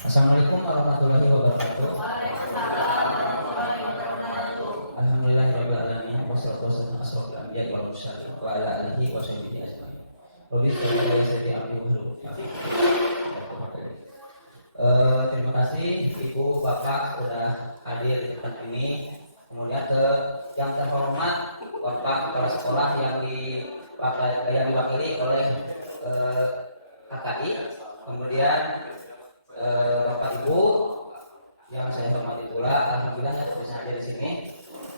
Assalamualaikum warahmatullahi wabarakatuh. Alhamdulillahirabbil alamin wassalatu wassalamu ala asyrofil anbiya'i wal mursalin wa ala alihi wa sahbihi ajmain. Terima kasih Ibu Bapak sudah hadir di tempat ini. Kemudian yang terhormat Bapak Kepala Sekolah yang diwakili oleh KKI. Kemudian Bapak Ibu yang saya hormati pula, alhamdulillah saya bisa hadir di sini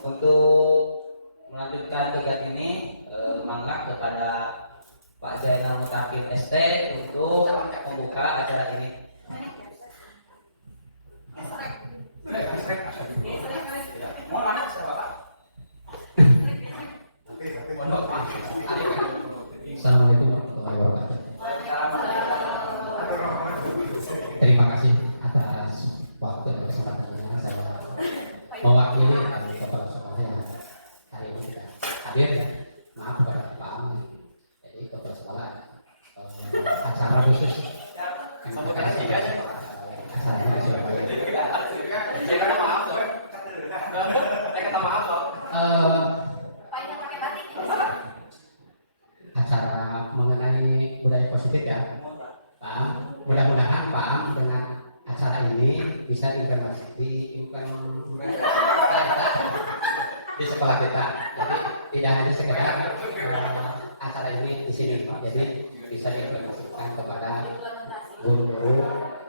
untuk melanjutkan kegiatan ini. Mangga kepada Pak Zainal Mutakin ST untuk membuka acara ini. Assalamualaikum warahmatullahi wabarakatuh. Terima kasih atas waktu dan kesempatannya saya mewakili kepala sekolah yang hari ini tidak hadir. Maaf kepada Pak. Jadi kepala sekolah acara khusus acaranya di Surabaya. Acara mengenai budaya positif ya, Pak. Mudah-mudahan Pak dengan acara ini bisa diimplementasikan di sekolah kita. Jadi tidak hanya sekedar acara ini di sini, Pak. Jadi bisa diimplementasikan kepada guru-guru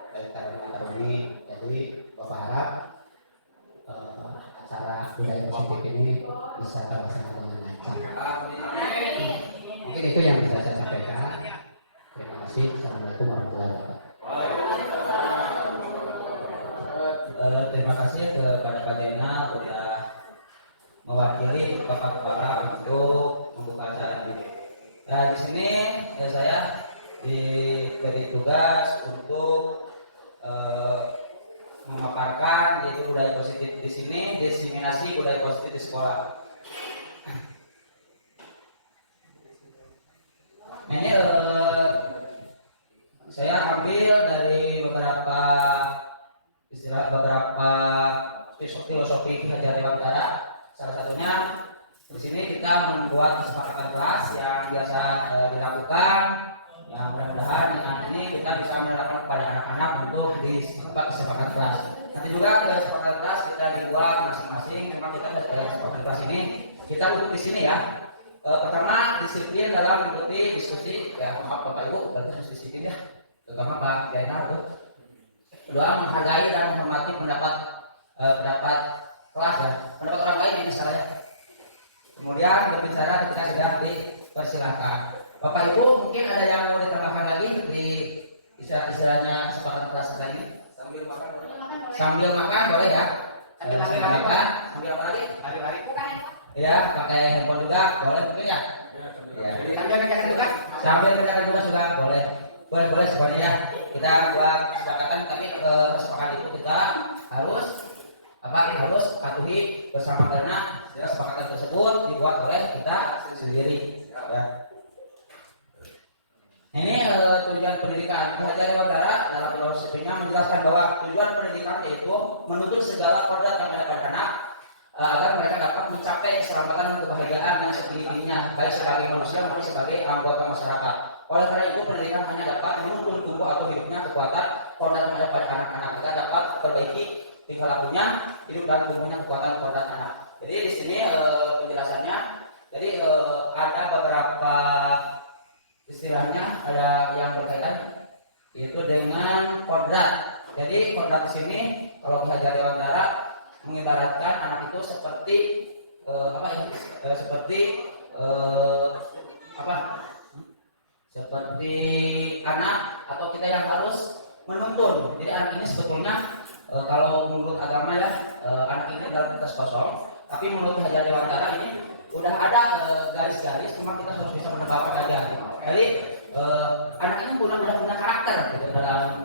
dari taruna ini. Jadi Bapak harap acara budaya positif ini bisa terlaksana dengan lancar. Mungkin itu yang bisa saya sampaikan. Terima kasih. Assalamualaikum warahmatullahi wabarakatuh. Terima kasih kepada Pak Zainal sudah mewakili Bapak Kepala untuk membuka acara ini. Nah, di sini saya diberi tugas untuk memaparkan yaitu budaya positif di sini, diseminasi budaya positif di sekolah. Ini saya ambil dari beberapa filosofi Hajar Dewantara. Salah satunya di sini kita membuat kesepakatan kelas yang biasa dilakukan. Ya, mudah-mudahan dengan ini kita bisa menerapkan kepada anak-anak untuk kesepakatan kelas. Nanti juga dari kesepakatan kelas kita dibuat masing-masing. Memang kita dari kesepakatan kelas ini kita duduk di sini ya. Pertama disiplin dalam mengikuti diskusi. Ya, maaf Bapak Ibu, harus disiplin ya. Terutama Pak Zainal. Kedua, menghargai dan menghormati pendapat kelas ya, pendapat orang lain yang salah ya. Kemudian berbicara ketika sedang dipersilakan. Bapak Ibu mungkin ada yang mau ditambahkan lagi di istilahnya kesepakatan kelas kita ini sambil makan boleh ya. Sambil makan, sambil apa lagi? Ya, pakai handphone juga boleh mungkin ya. Sambil menjaga juga. Sambil menjaga juga sudah boleh. Boleh semuanya ya. Kita buat kesepakatan, tapi kesepakatan itu kita harus patuhi bersama karena kesepakatan tersebut dibuat oleh kita sendiri. Ya. Ini tujuan pendidikan. Hajar Dewantara dalam filosofinya menjelaskan bahwa tujuan pendidikan yaitu menuntut segala kodrat yang ada pada anak agar mereka dapat mencapai keselamatan dan kebahagiaan yang sendiri dirinya, baik sebagai manusia maupun sebagai anggota masyarakat. Oleh karena itu pendidikan hanya dapat menuntun tubuh atau hidupnya kekuatan kodrat yang ada pada anak-anak kita dapat perbaiki tingkah lakunya, hidup dan tubuhnya kekuatan kodrat anak. Jadi di sini penjelasannya, jadi ada beberapa istilahnya ada yang berkaitan yaitu dengan kodrat. Jadi kodrat di sini kalau Hajar Dewantara mengibaratkan anak itu seperti seperti anak atau kita yang harus menuntun. Jadi anak ini sebetulnya kalau menurut agama ya anak ini dalam kertas kosong, tapi menurut Hajar Dewantara ini udah ada garis-garis, cuma kita harus bisa menebakkan aja. Jadi anak ini udah punya karakter gitu, dalam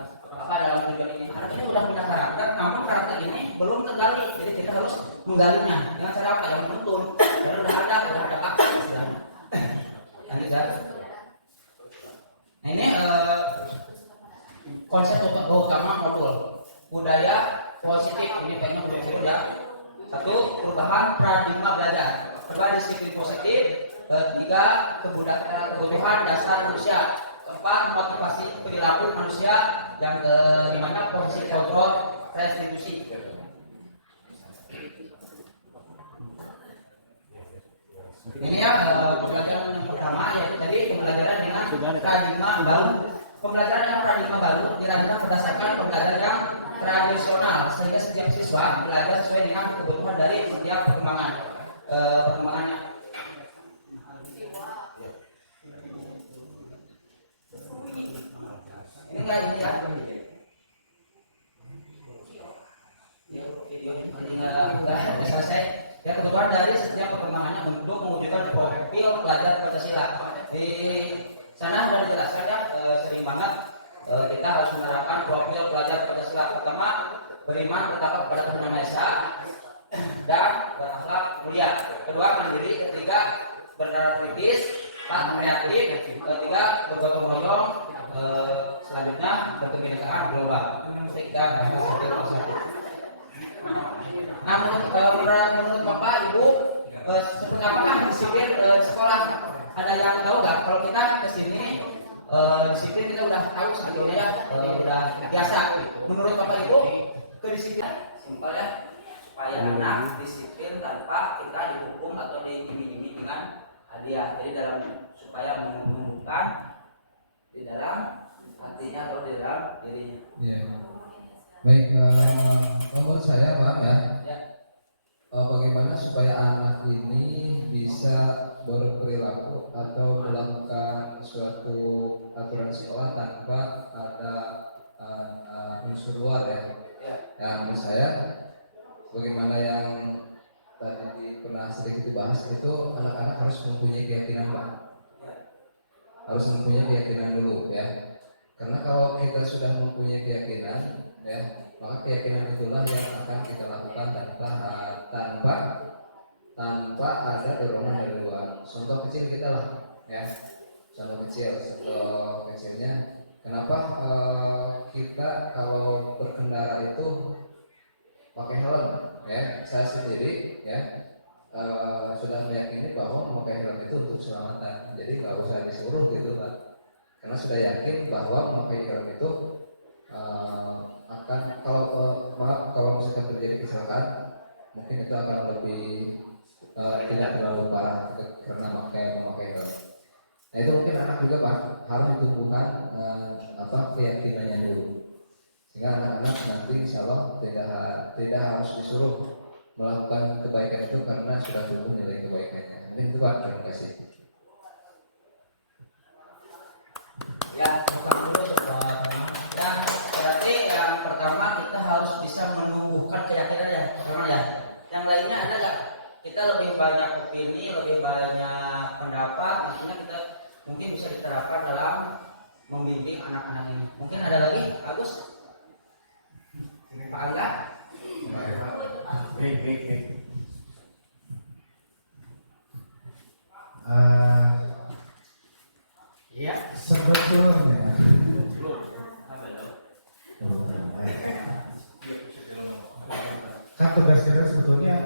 tujuan ini. Anak ini udah punya karakter, namun karakter ini belum tergali. Jadi kita harus menggalinya dengan cara apa? Yang menuntun. Dan udah ada karakter istilahnya. Nah, ini konsep utama modul budaya positif. Ini kayaknya udah ya. Satu, perubahan paradigma belajar. Kedua, disiplin positif. Tiga, kebutuhan dasar manusia. Keempat, motivasi perilaku manusia. Yang kelimanya posisi kontrol restitusi. Ini ya pembelajaran yang pertama ya. Jadi pembelajaran dengan paradigma baru. Pembelajaran yang paradigma baru dilakukan berdasarkan pembelajaran yang tradisional sehingga setiap siswa belajar sesuai dengan kebutuhan dari setiap perkembangannya. Ini enggak ini ya. Enggak selesai. Ya, kebutuhan dari setiap perkembangannya untuk mewujudkan profil pelajar Pancasila. Di sana sudah dijelaskan ya, sering banget kita harus menerapkan profil pelajar Pancasila. Pertama, beriman bertakwa kepada Tuhan Yang Maha Esa dan berakhlak mulia. Kedua, mandiri. Ketiga, bernalar kritis. Empat, kreatif. Ketiga, bergotong royong. Selanjutnya, berkebinekaan global. Kita menurut Bapak Ibu, seperti apakah disiplin sekolah? Ada yang tahu nggak? Kalau kita kesini disiplin kita udah tahu sebetulnya ya, udah biasa. Menurut Bapak Ibu, kedisiplinan simpel ya, supaya anak disiplin tanpa kita dihukum atau diiming-imingi dengan hadiah. Jadi supaya menumbuhkan di dalam hatinya atau di dalam dirinya. Yeah. Baik, menurut saya Pak ya, bagaimana supaya anak ini bisa berperilaku atau melakukan suatu aturan sekolah tanpa ada unsur luar ya. Ya, menurut saya, bagaimana yang tadi pernah sedikit dibahas itu, anak-anak harus mempunyai keyakinan Pak. Harus mempunyai keyakinan dulu ya. Karena kalau kita sudah mempunyai keyakinan ya, maka keyakinan itulah yang akan kita lakukan tanpa ada dorongan dari luar. Contoh kecil kita lah ya, contoh kecilnya kenapa kita kalau berkendara itu pakai helm ya. Saya sendiri ya sudah meyakini bahwa memakai helm itu untuk keselamatan, jadi nggak usah disuruh gitu Pak, karena sudah yakin bahwa memakai helm itu akan kalau misalkan terjadi kecelakaan mungkin itu akan lebih tidak terlalu parah karena memakai helm. Nah itu mungkin anak juga Pak harus ditumbuhkan keyakinannya dulu, sehingga anak-anak nanti insya Allah tidak harus disuruh melakukan kebaikan itu karena sudah tumbuh nilai kebaikannya. Mungkin itu Pak, terima kasih. Ya, berarti yang pertama kita harus bisa menumbuhkan keyakinan ya, pertama ya. Yang lainnya ada nggak? Kita lebih banyak opini, lebih banyak pendapat, maksudnya kita mungkin bisa diterapkan dalam membimbing anak-anak ini. Mungkin ada lagi, Agus? Pak Angga? Ya, sebetulnya kan tugas kita sebetulnya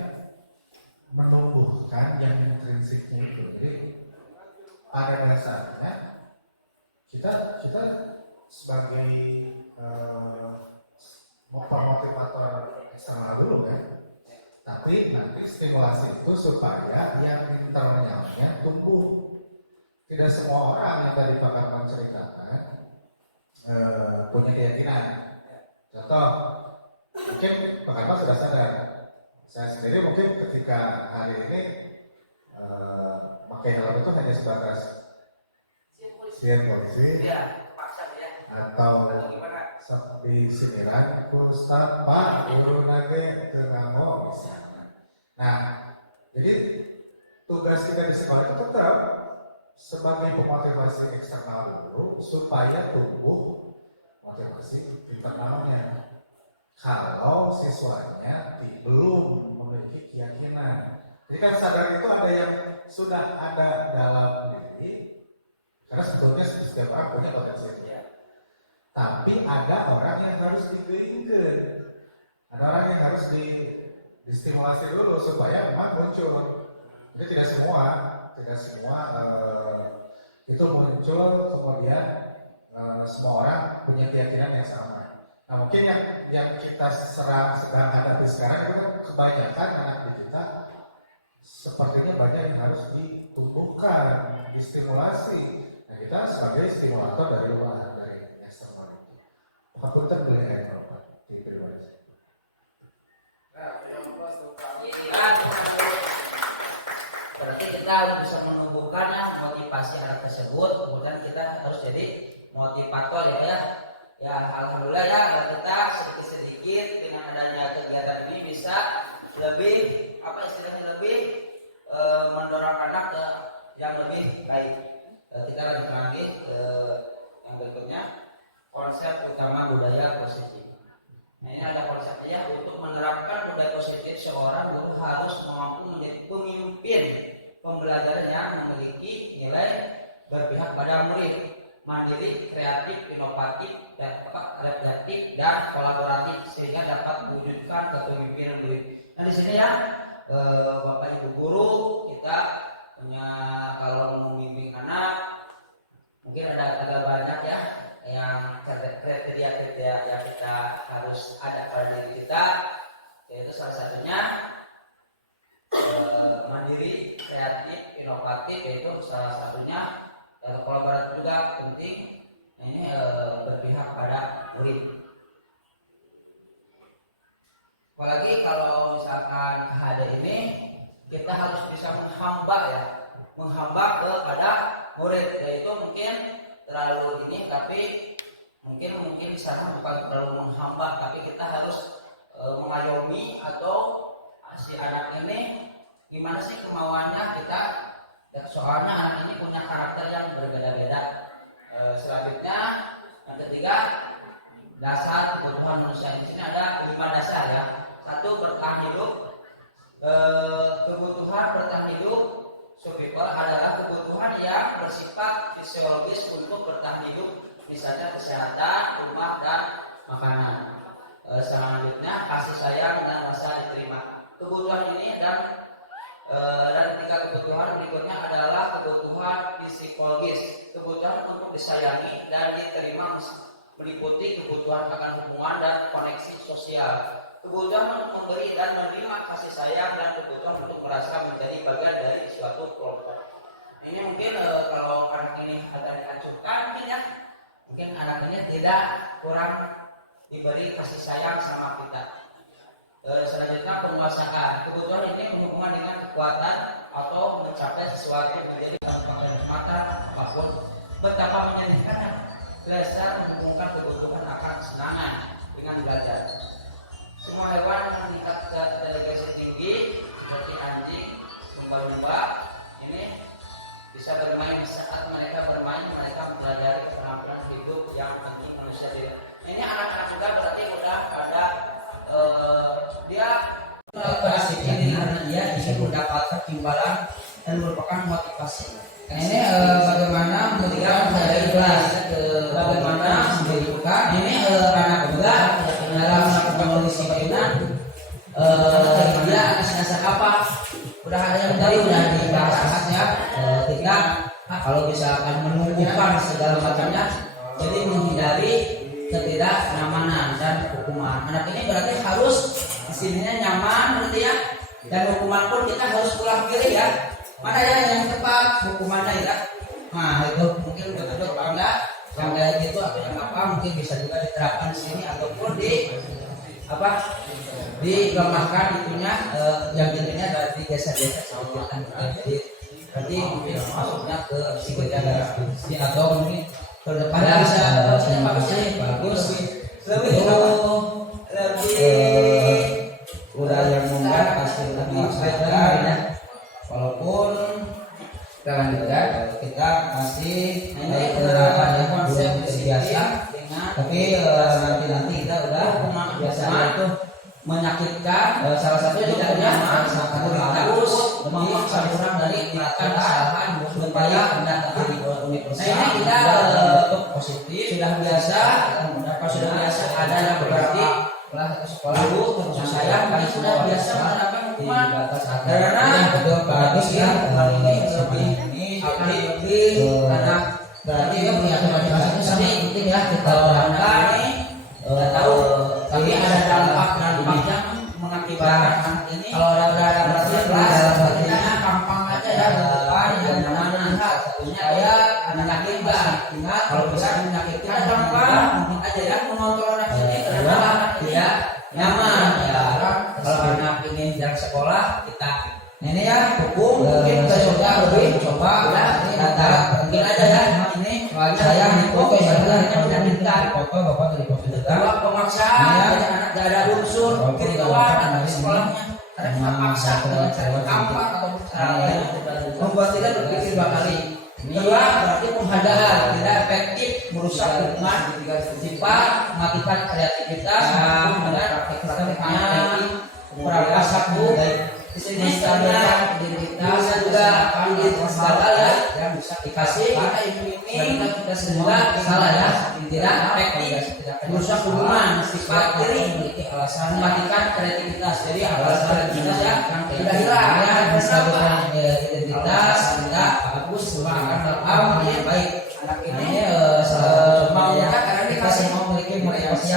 menumbuhkan yang intrinsiknya itu. Jadi pada dasarnya kita sebagai motivator eksternal dulu kan, tapi nanti stimulasi itu supaya yang internalnya tumbuh. Tidak semua orang yang tadi Pak Karman ceritakan punya keyakinan. Contoh, mungkin Pak Karman sudah sadar. Saya sendiri mungkin ketika hari ini pakai helm itu hanya sebatas sian polisi atau di siniran Ustaz Pak Guru Nage Tengamo misalnya. Nah, jadi tugas kita di sekolah itu tetap sebagai pemotivasi eksternal dulu supaya tumbuh motivasi internalnya. Kalau siswanya belum memiliki keyakinan, jadi kan sadar itu ada yang sudah ada dalam diri, karena sebetulnya setiap orang punya potensi itu. Tapi ada orang yang harus dikeringkan, ada orang yang harus distimulasi dulu supaya memang muncul. Jadi tidak semua itu muncul kemudian semua orang punya keyakinan yang sama. Nah mungkin yang kita sedang hadapi sekarang itu kan kebanyakan anak di kita sepertinya banyak yang harus ditumbuhkan, distimulasi. Nah kita sebagai stimulator dari luar, dari eksternal itu. Apapun terboleh di pribadi. Berarti kita harus bisa menumbuhkan motivasi anak tersebut, kemudian kita harus jadi motivator ya. Ya alhamdulillah ya kita sedikit-sedikit dengan adanya kegiatan ini bisa lebih mendorong anak ke yang lebih baik. Kita lanjut lagi ke yang berikutnya, konsep utama budaya positif. Nah ini ada konsepnya, untuk menerapkan budaya positif seorang guru harus mampu menjadi pemimpin pembelajaran yang memiliki nilai berpihak pada murid, mandiri, kreatif, inovatif, reflektif dan kolaboratif sehingga dapat mewujudkan kepemimpinan murid. Nah di sini ya Bapak Ibu guru kita punya, kalau membimbing anak mungkin ada banyak ya yang kriteria yang kita harus ada pada diri kita, yaitu salah satunya mandiri, kreatif, inovatif, yaitu salah satunya kolaboratif juga penting. Ini berpihak pada murid. Apalagi kalau misalkan KHD ini kita harus bisa menghamba kepada murid, yaitu mungkin terlalu ini, tapi mungkin di sana bukan terlalu menghamba, tapi kita harus mengayomi atau si anak ini gimana sih kemauannya kita. Soalnya anak ini punya karakter yang berbeda-beda. Selanjutnya yang ketiga, dasar kebutuhan manusia. Di sini ada 5 dasar ya. 1, bertahan hidup. Kebutuhan bertahan hidup survival adalah kebutuhan yang bersifat fisiologis untuk bertahan hidup, misalnya kesehatan, rumah dan makanan. Selanjutnya kasih sayang dan rasa diterima. Kebutuhan ini dan 3 kebutuhan berikutnya adalah kebutuhan psikologis. Kebutuhan untuk disayangi dan diterima meliputi kebutuhan akan hubungan dan koneksi sosial, kebutuhan untuk memberi dan menerima kasih sayang, dan kebutuhan untuk merasa menjadi bagian dari suatu kelompok. Ini mungkin kalau anak ini akan diacuhkan mungkin anak ini tidak kurang diberi kasih sayang sama kita. Selanjutnya penguasaan. Kebutuhan ini berhubungan dengan kekuatan atau mencapai sesuatu yang menjadi kesempatan apapun. Betapa menyedihkannya belajar menghubungkan kebutuhan akan kesenangan dengan belajar. Semua hewan yang tingkat intelijensi tinggi seperti anjing, lumba-lumba ini bisa bermain. Saat mereka bermain, mereka mempelajari keterampilan hidup yang penting manusia tidak. Ini anak-anak juga berarti udah ada dia ini karena dia bisa mendapatkan timbalan dan merupakan motivasi. Nah, ini bagaimana memberikan daya ikhlas, bagaimana memberikan ini anak muda dalam melakukan pendisiplinan, dia dasar apa? Udah ada yang tadi udah dibahas ya. Kita kalau misalkan menumbuhkan segala macamnya, jadi menghindari ketidaknyamanan dan hukuman. Anak ini berarti harus di sininya nyaman berarti ya. Dan hukuman pun kita harus pulang kiri ya. Mana ya yang tepat hukumannya ya. Nah itu mungkin betul apa enggak yang kayak gitu atau yang apa mungkin bisa juga diterapkan di sini ataupun digambarkan itunya yang intinya dari geser-geser seperti jadi nanti mungkin masuknya ke psikoterapi atau mungkin ke depan bisa bagus lebih udah yang membuat pasti lebih baik ya. Walaupun kita lanjutkan, kita masih penerapan yang konsep biasa, tapi nanti kita udah biasanya itu menyakitkan, salah satu tidak nyaman, sangat bagus, memaksa orang dari melakukan kesalahan supaya tidak terjadi universal. Nah ini kita untuk positif sudah biasa ada beberapa sekolah yang saya kami sudah biasa menerapkan hukuman karena bagus ya ini lebih karena berarti ya punya teman-teman itu sangat penting ya kita terangkan nggak tahu tapi ada dampak yang mengakibatkan anak ini kalau ada dalam hatinya gampang aja ya depan dan mana satunya ya anak kita ingat kalau bisa menyakitkan gampang mungkin aja ya mengontrol anak ini karena tidak nyaman ya kalau anak ingin jalan sekolah kita ini ya hukum mungkin kita coba lebih coba ya data mungkin aja ya ini saya foto sebenarnya menyakitkan foto bapak dari komputer pemaksaan anak tidak ada unsur ketentuan anak sekolahnya karena kita paksa dengan cara gampang atau cara lain membuat tidak berpikir dua kali. Kedua berarti penghadaan tidak efektif merusak hubungan sifat mematikan kreativitas prakteknya berapa satu di sini standar identitas juga segala yang bisa dikasih kita ini kita semua salah ya tidak efektif merusak hubungan sifat diri memiliki alasan mematikan kreativitas jadi alasan kreativitas ya tidak hilang ya bersama identitas tidak bagus semua akan yang baik anak ini mau karena kita semua memiliki motivasi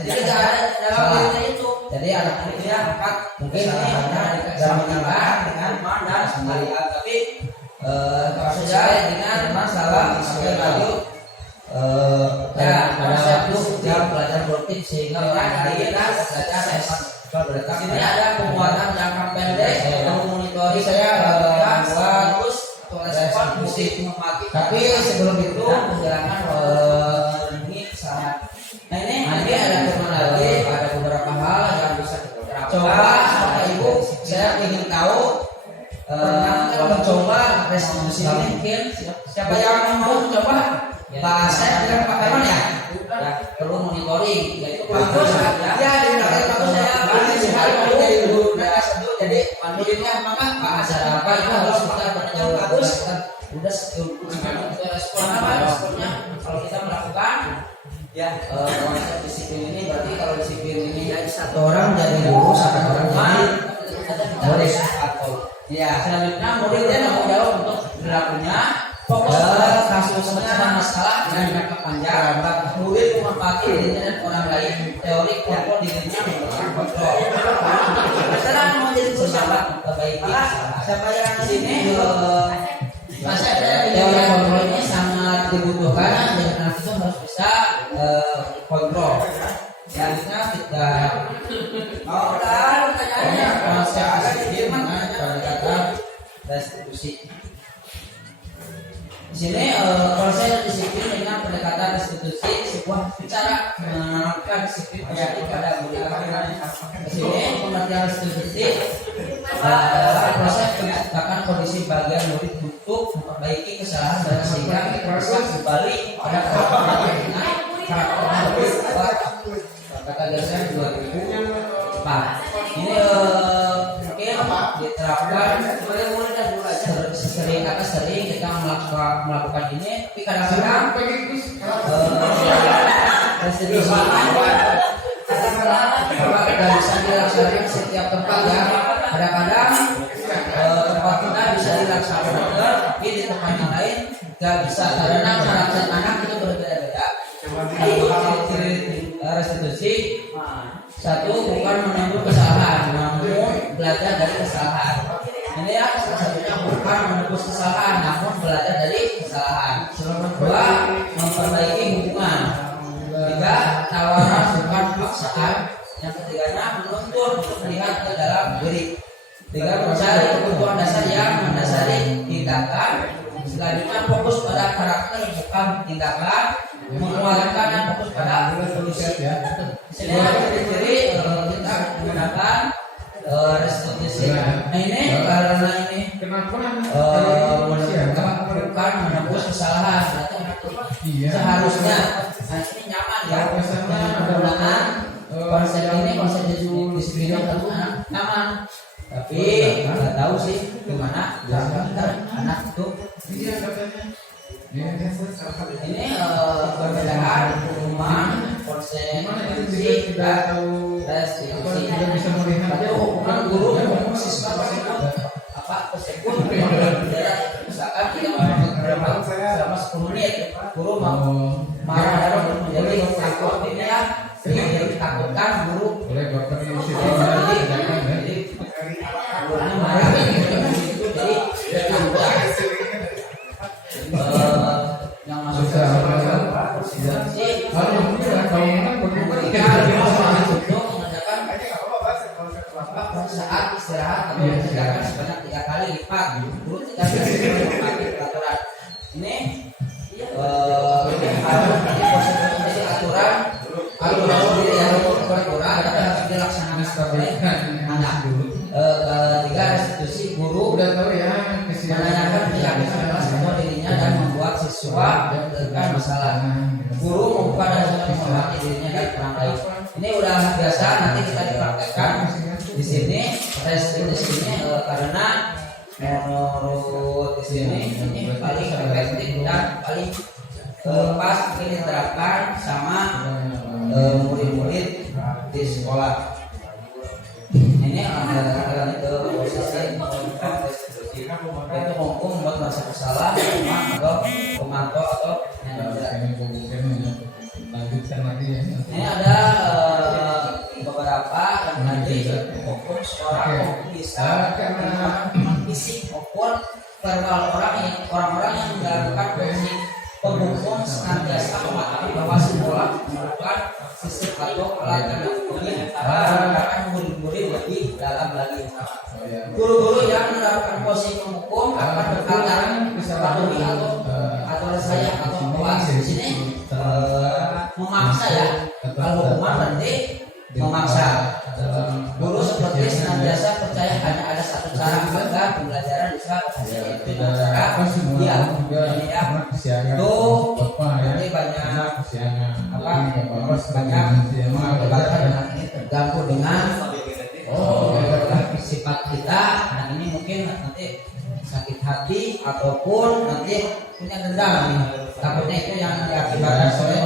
jadi tidak ada dalam dirinya itu jadi anak ini dia empat mungkin ini hanya dikasih dengan dan sendiri tapi saya dengan masalah sampai lanjut ya konsep itu dia belajar politik sehingga orang identitas belajar ini ada pembuatan jangka pendek yang memonitori saya bagus respon musik tapi sebelum itu menjalankan ini sangat nah ini nanti ada teman lagi ada beberapa hal yang bisa kita coba Bapak Ibu saya ingin tahu mencoba restitusi ini mungkin siapa yang mau mencoba bahasa yang pakai mana ya perlu monitoring yaitu bagus ya digunakan bagus saya masih sekali mau jadi dulu jadi panduannya maka bahasa apa itu harus kita benar bagus udah kita respon apa responnya kalau kita melakukan ya konsep disiplin ini berarti kalau disiplin ini jadi satu orang jadi guru satu orang jadi murid atau ya selanjutnya muridnya tanggung jawab untuk berlakunya fokus pada kasusnya masalah dan jangka panjang murid memanfaatkan dirinya dan orang lain teori kontrol dirinya menggunakan kontrol sekarang mau jadi guru siapa perbaiki siapa yang di sini masa teori kontrol ini sangat dibutuhkan dan anak itu harus bisa kontrol selanjutnya kita mau pertanyaannya konsep disiplin pendekatan restitusi di sini konsep disiplin dengan pendekatan restitusi sebuah cara menerapkan disiplin penyakit pada murid di sini pengertian restitusi adalah proses menciptakan kondisi bagian murid untuk memperbaiki kesalahan dan sehingga bisa kembali pada karakter dengan karakter kata dasar 2004 ini mungkin diterapkan mulai dan sering kita melakukan ini tapi kadang-kadang restitusi kadang-kadang tidak bisa dilaksanakan setiap tempat ya kadang-kadang tempat kita bisa dilaksanakan tapi di tempat yang lain tidak bisa karena karakter anak itu berbeda-beda itu ciri-ciri restitusi satu bukan menembus kesalahan namun belajar dari kesalahan ini ya salah satunya bukan menembus kesalahan namun belajar dari kesalahan dua memperbaiki hubungan tiga tawaran bukan paksaan yang ketiganya menuntun untuk melihat ke dalam diri tiga mencari kebutuhan dasar yang mendasari tindakan selanjutnya fokus pada karakter bukan tindakan mengeluarkan dan fokus pada solusi. Sini ciri-ciri kita menggunakan restitusi. Nah ini karena ini bukan menembus kesalahan, berarti seharusnya ini nyaman ya. Menggunakan konsep ini konsep disiplin tentu nyaman. Tapi nggak tahu sih gimana anak itu. Ini perbedaan hukuman konsep kita tidak tahu apa tidak bisa melihat tapi hubungan guru dengan siswa tersebut apa tersebut misalkan tidak selama 10 menit guru mau marah dan menjadi takut ini ya yang ditakutkan guru oleh bapak yang jadi gurunya marah jadi yang masuk ke saat istirahat atau mengerjakan sebanyak 3 kali lipat guru tidak bisa mengikuti peraturan ini harus menjadi aturan sendiri ya peraturan tapi harus dilaksanakan oleh anak. Ketiga, restitusi guru udah tahu ya menanyakan pihak kelas atau dirinya dan membuat siswa dengan masalah. Guru membuka dan menghormati dirinya dan orang lain. Ini udah biasa, nanti kita dipraktekkan di sini. Di sini karena menurut di sini ini paling efektif dan paling pas mungkin diterapkan sama murid-murid di sekolah. Ini adalah itu posisi itu hukum membuat merasa bersalah atau pemantau atau lanjutkan lagi ya. ini ada beberapa yang nanti hukum seorang bisa fisik maupun verbal orang-orang yang melakukan fungsi penghukum senantiasa memahami bahwa sekolah memerlukan sistem atau alat yang menggunakan murid-murid lebih dalam lagi. Guru-guru yang menerapkan posisi penghukum akan berkaitan mematuhi atau saya atau kelas di sini memaksa ya. Kalau hukuman berarti memaksa. Guru seperti senantiasa percaya hanya ada satu cara agar pembelajaran bisa itu cara dia itu nanti banyak dengan ini terganggu dengan sifat kita. Nah ini mungkin nanti sakit hati ataupun nanti punya dendam. Takutnya itu yang diakibatkan oleh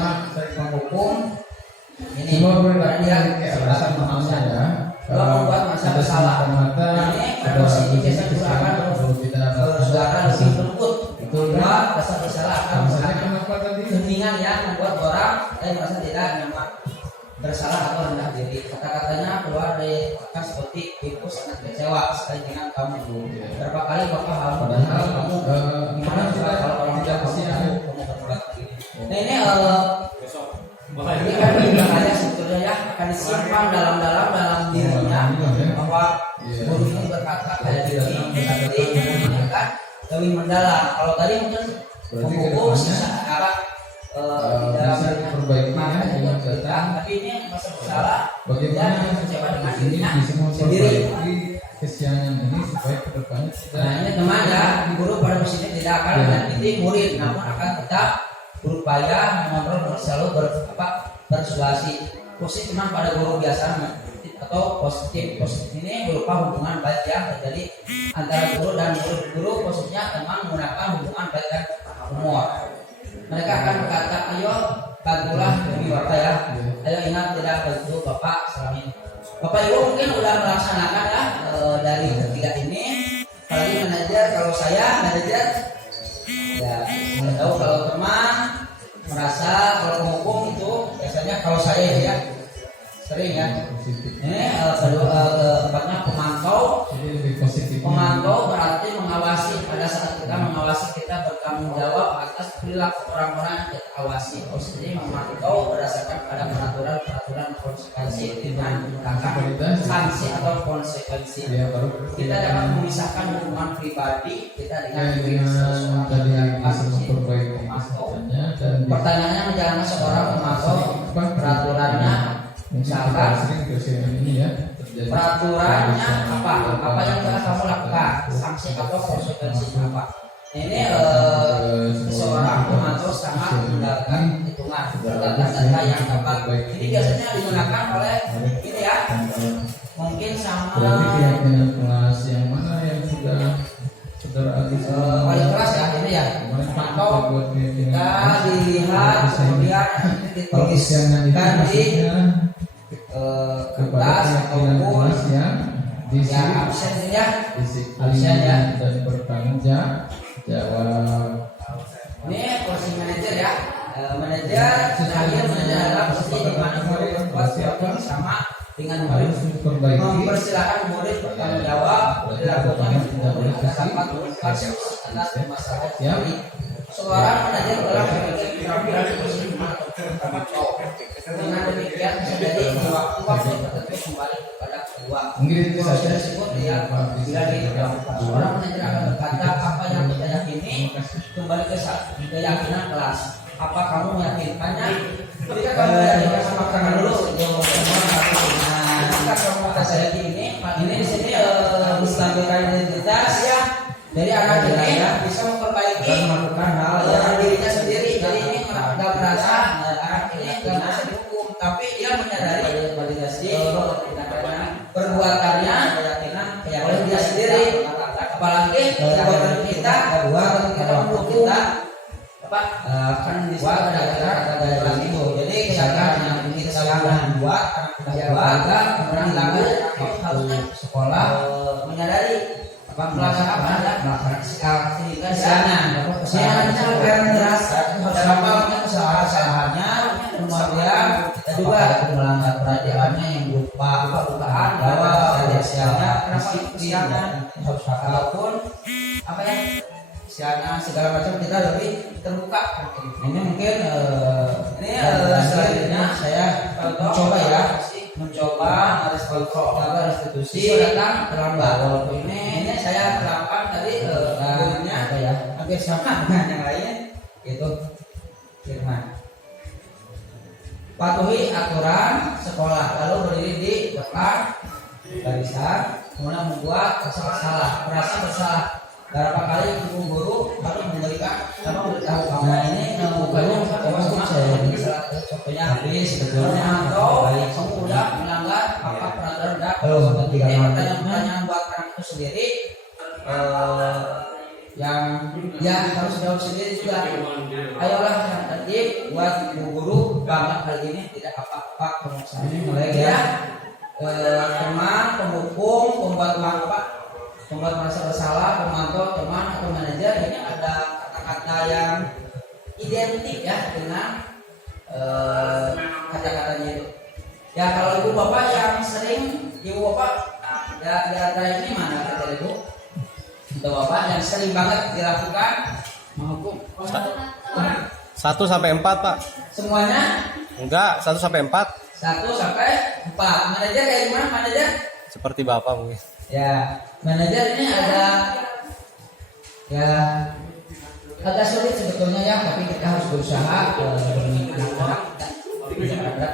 menghukum ini karena dia merasa memaksa ya. Kalau membuat masa bersalah, ini posisi biasa juga akan bersuara lebih lembut. Kedua, rasa bersalah akan merupakan keinginan yang membuat orang merasa tidak nyaman, bersalah atau rendah diri. Kata-katanya keluar dari kata seperti ibu sangat kecewa sekali dengan kamu. Berapa kali bapak harus berbicara kamu gimana juga kalau orang tidak kamu berbuat begini. Nah ini ini kan bahaya sebetulnya ya, akan disimpan dalam dirinya bahwa guru ini berkata kayak gini kan lebih mendalam. Kalau tadi mungkin menghukum secara dalam makanya kita, tapi ini masa bersalah dan kecewa dengan dirinya sendiri. Kesiangan ini supaya kedepannya nah ini teman ya, guru pada sini tidak akan menyakiti murid, namun akan tetap berupaya mengontrol dan selalu bersuasi. Positif teman pada guru biasa atau positif ini berupa hubungan baik yang terjadi antara guru dan guru. Positifnya memang menggunakan hubungan baik dan humor. Mereka akan berkata, ayo bantulah demi bapak ya, ayo ingat tidak bantu bapak selama ini. Bapak ibu mungkin udah melaksanakan ya dari ketiga ini. Apalagi manajer, kalau saya manajer ya saya tahu. Kalau teman merasa kalau menghukum itu biasanya kalau saya ya sering ya ini tempatnya pemantau. Pemantau berarti mengawasi. Pada saat kita mengawasi, kita bertanggung jawab atas perilaku orang-orang yang kita awasi. Jadi memantau berdasarkan pada peraturan konsekuensi dengan menggunakan sanksi atau konsekuensi. Kita dapat memisahkan hubungan pribadi kita dengan pertanyaannya menjalankan seorang pemantau peraturannya. Misalkan peraturannya apa yang telah kamu lakukan, sanksi atau konsekuensi apa. Ini seorang pemantau sangat menggunakan hitungan data-data yang dapat. Ini biasanya digunakan oleh ini ya, mungkin sama kelas yang mana yang sudah wali kelas ya ini ya. Atau kita dilihat kemudian dituliskan di kertas ataupun ya absen ya. Absen ya. Dan bertanggung jawab. Ini posisi manajer ya. Manajer adalah posisi di mana murid berbuat sesuatu sama dengan murid, mempersilahkan murid bertanggung jawab dilakukan dapat berkasih atas masalah teori. Seorang manajer adalah pemimpin keterampilan posisi mana dengan demikian jadi waktu tertentu kembali kepada kedua. Mungkin itu saja tersebut ya. Bila seorang manajer akan berkata apa yang kita yakini kembali ke keyakinan kelas. Apa kamu meyakinkannya? Ketika kamu meyakinkan sama kamu dulu. Nah, jika kamu kata saya ini di sini ditampilkan identitas ya. Dari anak ini bisa memperbaiki melakukan hal dirinya sendiri. Jadi ini nggak merasa anak ini nggak merasa dihukum, tapi dia menyadari validasi perbuatannya oleh dia sendiri. Apalagi perbuatan kita mendukung apa kan di sana ada itu. Jadi misalkan yang kita buat keluarga kemudian lalu harusnya sekolah menyadari melaksanakan kesiapannya akan terasa dampaknya kesalahannya kemudian juga melanggar pelajarannya yang berupa bukaan bahwa kesiapannya kesiapan ataupun apa ya kesiapan segala macam kita lebih terbuka. Ini mungkin selanjutnya saya mencoba restitusi datang terlambat. Walaupun ini saya terapkan tadi gurunya hampir sama dengan yang lain itu firman. Patuhi aturan sekolah lalu berdiri di depan barisan kemudian membuat salah merasa bersalah. Berapa kali ibu guru harus memberikan sama beritahu kamu ini bukannya contohnya habis sebetulnya atau kamu udah melanggar apa peraturan udah pertanyaan buat anak itu sendiri yang harus jawab sendiri juga. Ayolah yang tadi buat ibu guru banget kali ini tidak apa-apa pemaksanya mulai ya teman pendukung pembuat merasa bersalah, pemantau, teman atau manajer ini ada kata-kata yang identik ya dengan kata-katanya itu. Ya kalau ibu bapak yang sering ibu bapak ya ada ini mana kata ibu? Untuk bapak yang sering banget dilakukan menghukum 1 sampai 4 Pak. semuanya? Enggak, 1 sampai 4. 1 sampai 4. Manajer kayak gimana manajer? Seperti Bapak mungkin. Ya, manajer ini ada ya agak sulit sebetulnya ya, tapi kita harus berusaha anak-anak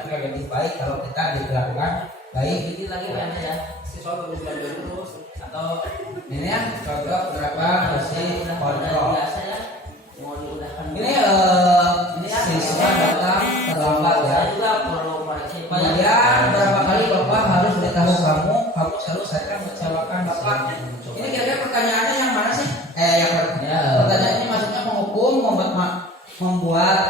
kita lebih baik kalau kita dilakukan baik. Ini lagi ya, siswa harus belajar terus atau ini ya contoh beberapa versi kontrol. Ini siswa datang terlambat ya. Kemudian berapa kali bapak harus beritahu kamu selalu saya mengecewakan bapak. Ini kira-kira pertanyaannya yang mana sih? Pertanyaan ini maksudnya menghukum, membuat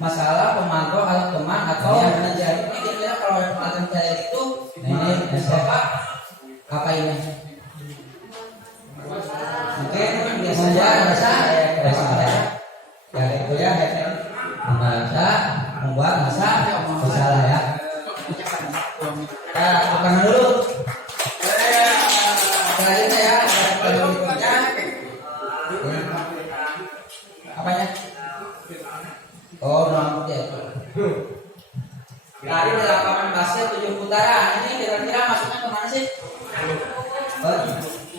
masalah pemantau atau teman atau manajer. Ini kira-kira kalau yang akan saya itu ini bapak apa ini? Mungkin membuat masa ya itu ya membuat masa bersalah ya. Bukan dulu. Selanjutnya ya, berikutnya apanya? Oh, rambut ya. Lari di lapangan basket 7 putaran. Ini kira-kira maksudnya kemana sih?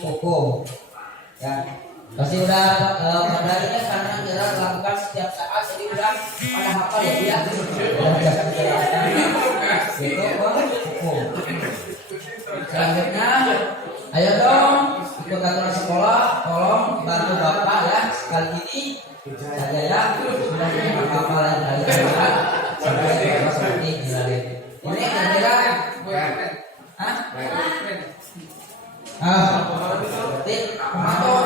Hukum. Ya, pasti udah modalnya karena kita lakukan setiap saat, jadi udah pada hafal ya dia. Udah biasa dijelaskan. Itu hukum. Selanjutnya, ayo dong ikut aturan sekolah, tolong bantu bapak ya sekali ini saja ya. Sudah punya hafal yang dari sekolah sampai seperti ini. Ini kira-kira, berarti pemantau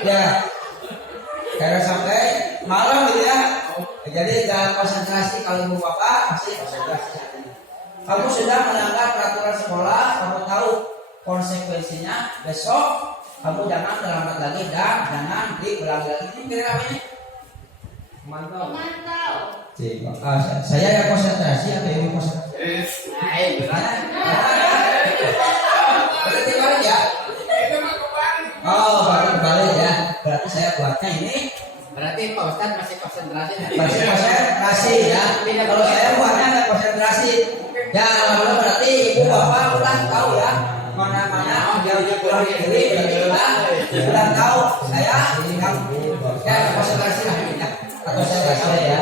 Ya, karena sampai malam gitu ya. Jadi dalam konsentrasi kalau ibu bapak masih konsentrasi. Kamu sudah melanggar peraturan sekolah, kamu tahu konsekuensinya. Besok kamu jangan terlambat lagi dan jangan diulangi lagi. Ini kira apa ini? Mantau. Saya yang konsentrasi atau ibu konsentrasi? Berarti balik ya? Oh, balik ya. Berarti saya buatnya ini. Berarti Pak Ustadz masih konsentrasi. Masih konsentrasi ya. Kalau saya buatnya nggak konsentrasi. Ya, lalu berarti ibu bapak udah tahu ya mana yang kurang diri udah tahu. Saya yang konsentrasi lah ya. Atau saya nggak tahu ya.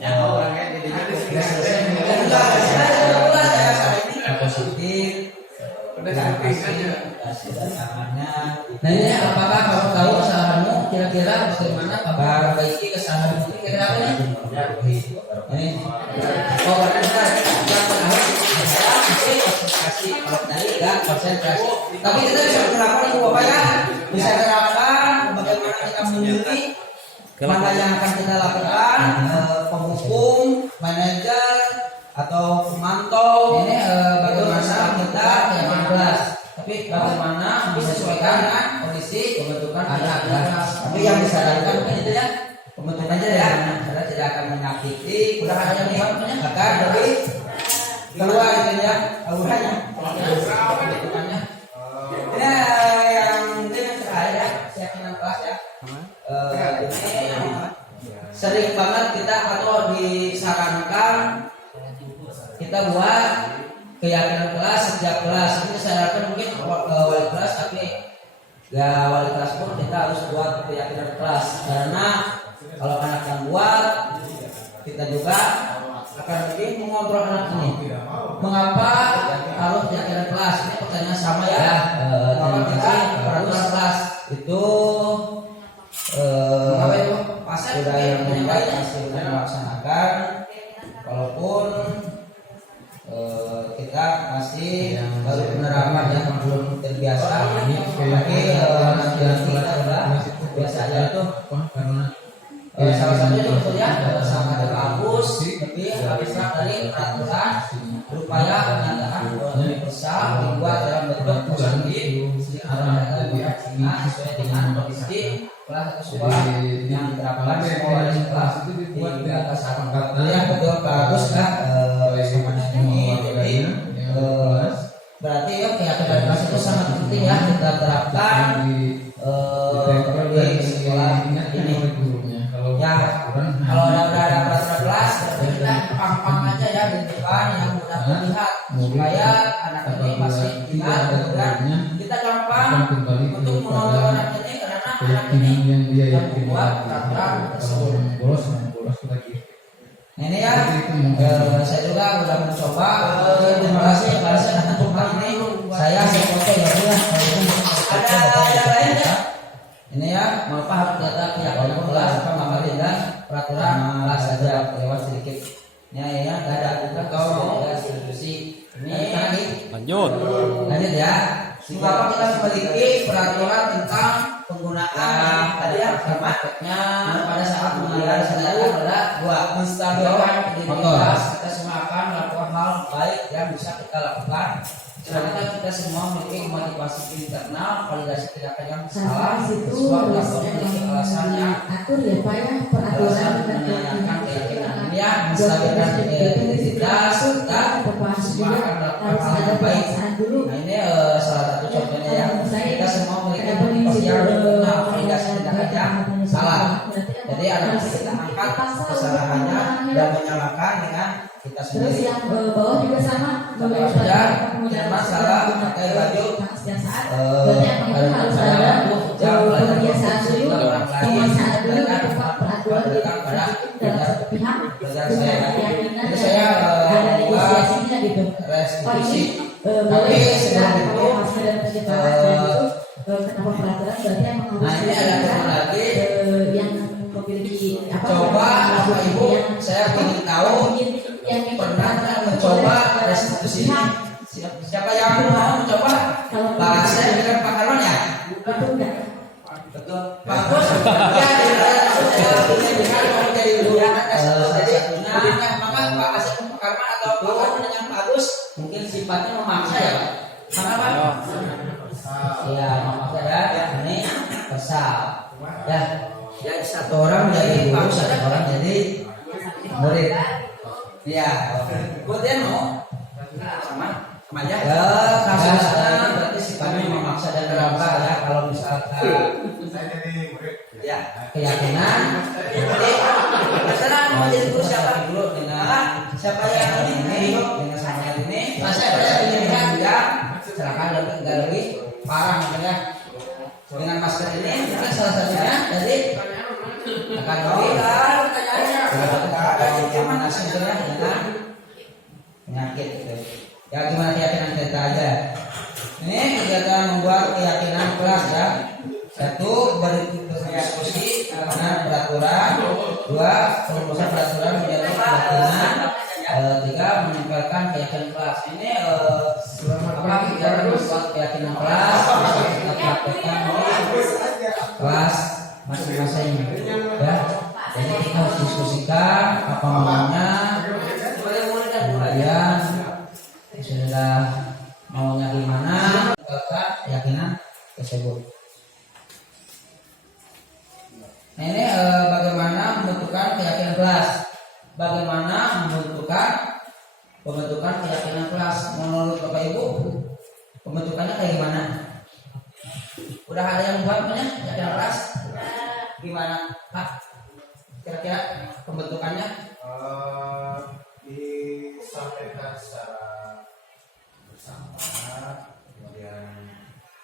Yang orangnya di Nah ini apakah kamu tahu kesalahanmu kira-kira bagaimana memperbaiki kesalahan ini kira-kira apa nih? Ini oh benar yang terakhir adalah masih konsentrasi kalau tadi nggak konsentrasi tapi kita bisa menerapkan ibu bapak ya bisa menerapkan bagaimana kita memilih mana yang akan kita lakukan penghukum manajer atau pemantau ini bagaimana kita yang 15 tapi bagaimana disesuaikan dengan kondisi pembentukan anak tapi yang disarankan mungkin itu ya pembentukan aja ya karena tidak akan menyakiti udah ada yang dibantunya agar dari keluar itu ya auranya pembentukannya ya yang mungkin yang terakhir ya keyakinan kelas ya ini sering banget kita atau disarankan kita buat keyakinan kelas setiap kelas ini saya harapkan mungkin wali kelas tapi ya wali kelas pun kita harus buat keyakinan kelas karena kalau anak yang buat kita juga akan lebih mengontrol anak ini mengapa harus keyakinan kelas ini pertanyaan sama ya mengapa kita peraturan kelas itu mengapa itu sudah yang menyampaikan masih sudah melaksanakan walaupun kita masih baru penerapan yang belum terbiasa tapi nanti kita sudah biasa aja tuh salah satunya sebetulnya sangat bagus tapi habisnya dari peraturan berupaya penyataan universal dibuat dalam bentuk positif sesuai dengan kondisi kelas atau sekolah yang diterapkan semua di kelas di atas ya betul bagus kan ini jadi berarti ya keyakinan kelas itu sangat penting ya kita terapkan di sekolah ini ya kalau udah ada peraturan kelas kita pang aja ya di depan yang mudah terlihat supaya anak ini masih ingat dan kita gampang untuk mengontrol anak ini karena anak ini yang membuat peraturan tersebut. Ini ya saya juga udah mencoba terima kasih kalau saya untuk hal ini saya foto ya ada lain ya ini ya maaf harus data keyakinan kelas pengamatan dan peraturan kelas saja lewat sedikit ya nggak ada kita kalau ada institusi ini Lanjut ya mengapa kita memiliki peraturan tentang penggunaan tadi ya prakteknya pada saat mengendarai senjata pada dua menstabilkan integritas kita semua akan melakukan hal baik yang bisa kita lakukan ternyata kita semua memiliki motivasi internal validasi tindakan yang salah sebab melakukan memiliki alasan yang atur ya Pak ya peraturan menanyakan keyakinan ini ya menstabilkan integritas kita semua akan melakukan hal yang baik nah ini salah satu contohnya ya kita semua memiliki motivasi yang internal validasi tindakan yang salah jadi ada kita angkat kesalahannya dan menyalahkan dengan kita sendiri. Terus yang bawah juga sama dan masalah pakai baju berarti apa itu harus ada kebiasaan dulu pemaksaan dulu peraturan dalam satu pihak dengan keyakinan dan ada negosiasinya gitu. Oh ini boleh kita pakai masker dan penciptaan dan itu kenapa peraturan berarti emang harus yang memiliki apa coba Bapak Ibu saya ingin tahu yang pernah mencoba restitusi siapa yang mau mencoba bahasa dengan Pak Karwan ya betul enggak betul Pak Bos, ya jadi guru satunya, maka Pak Asep Karma atau Pak Karma dengan Pak Agus mungkin sifatnya memaksa ya Pak. Mana Pak? Iya memaksa ya. Ini kesal. Ya, ya satu orang jadi guru, satu orang jadi murid. Iya. Kemudian mau sama aja. Ya, kasusnya berarti sifatnya memaksa dan terangka ya. Kalau misalkan Saya jadi murid. ya keyakinan, jadi terserah mau jadi guru siapa dulu dengan siapa yang ini dengan sama yang ini. Masa ada pilihan ya, silakan lebih parah ya. Dengan masker ini mungkin salah satunya jadi akan kontaminasi dengan penyakit gitu. Ya gimana keyakinan kita aja. Ini kegiatan membuat keyakinan kelas ya. Satu, berdiskusi mengenai peraturan. Dua, perumusan peraturan menjadi keyakinan. Tiga, menempelkan keyakinan kelas. Ini apa kegiatan membuat keyakinan kelas kita praktekkan di kelas masing-masing ya. Jadi kita harus diskusikan apa maunya, kemudian sudah maunya gimana, keyakinan tersebut. Nah ini bagaimana membentukkan keyakinan kelas. Bagaimana membentukkan keyakinan kelas menurut Bapak Ibu? Pembentukannya kayak gimana? Udah ada yang buat keyakinan kelas? Gimana Pak? Kira-kira pembentukannya? Disampaikan secara bersama, kemudian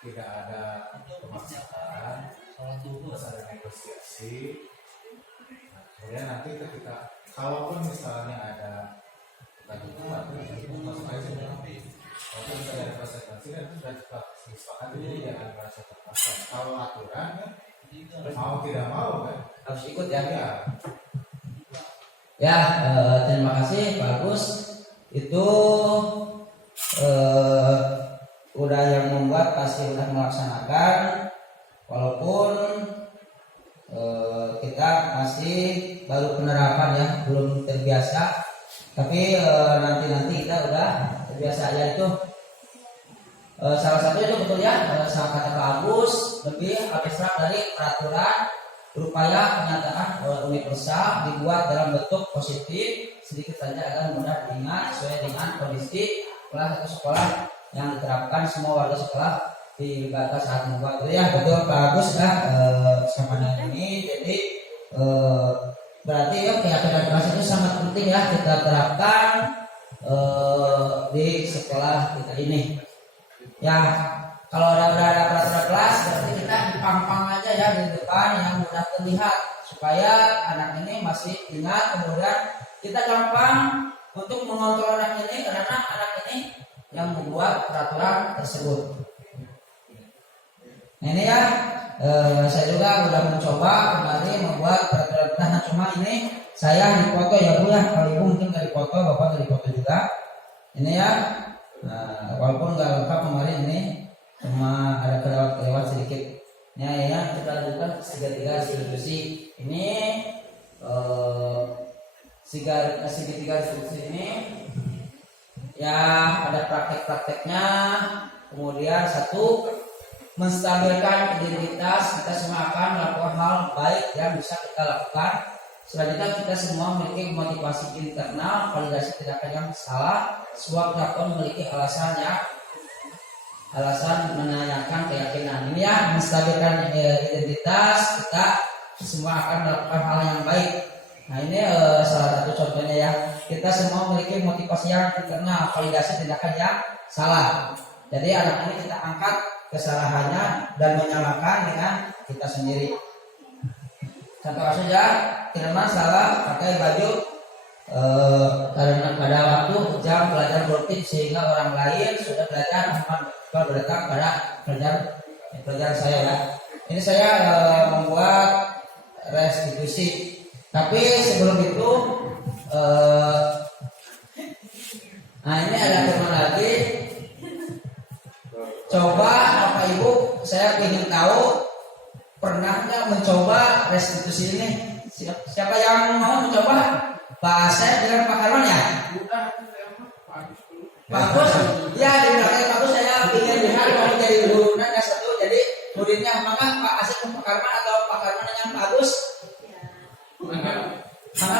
tidak ada pemaksaan, terus ada negosiasi. Kemudian nanti ketika kalaupun misalnya ada ketentuan, masuk aja walaupun misalnya ada konsekuensi dan sudah disepakati, jadi jangan merasa terpaksa. Kalau aturan kan mau tidak mau kan Harus ikut ya. ya. Ya, terima kasih Pak Agus. Itu udah yang membuat pasti udah melaksanakan, walaupun kita masih baru penerapan ya, belum terbiasa. Tapi nanti kita udah terbiasa aja itu. Salah satunya itu betul ya, salah kata Pak Agus, lebih abstrak dari peraturan berupaya kenyataan universal dibuat dalam bentuk positif sedikit saja agar mudah diingat sesuai dengan kondisi kelas atau sekolah yang diterapkan semua warga sekolah di batas saat membuat itu ya. Betul Pak Agus ya, sama ini jadi berarti ya keyakinan kelas itu sangat penting ya kita terapkan di sekolah kita ini. Ya, kalau udah ada peraturan kelas berarti kita dipang-pang aja ya di depan yang mudah terlihat supaya anak ini masih ingat, kemudian kita gampang untuk mengontrol anak ini karena anak ini yang membuat peraturan tersebut. Nah ini ya, saya juga udah mencoba kemarin membuat peraturan, cuma ini saya dipoto ya Bu ya, kalau Ibu mungkin nggak dipoto, Bapak nggak dipoto juga. Ini ya. Nah, walaupun nggak lengkap kemarin ini cuma ada kelewat sedikit. Ya, kita lanjutkan segitiga institusi ini. Segitiga institusi ini ya ada praktek-prakteknya. Kemudian satu, menstabilkan identitas. Kita semua akan melakukan hal baik yang bisa kita lakukan. Selanjutnya kita semua memiliki motivasi internal, validasi tindakan yang salah. Semua kita pun memiliki alasan menanyakan keyakinan. Ini ya, menstabilkan identitas, kita semua akan melakukan hal yang baik. Nah ini salah satu contohnya ya. Kita semua memiliki motivasi yang internal, validasi tindakan yang salah. Jadi anak ini kita angkat kesalahannya dan menyamakan dengan kita sendiri. Contoh saja, Firman salah pakai baju karena pada waktu jam pelajaran rutin sehingga orang lain sudah belajar berdatang pada pelajaran saya ya. Ini saya membuat restitusi. Tapi sebelum itu, nah ini ada Firman lagi. Coba Bapak Ibu, saya ingin tahu pernah nggak mencoba restitusi ini. Siapa yang mau mencoba? Pak Asep dengan Pak Karman ya? Bagus. Ya, di belakang bagus saya ingin lihat mau jadi guru nanya satu. Jadi muridnya maka Pak Asep dan Pak Karman atau Pak Karman yang bagus? Mana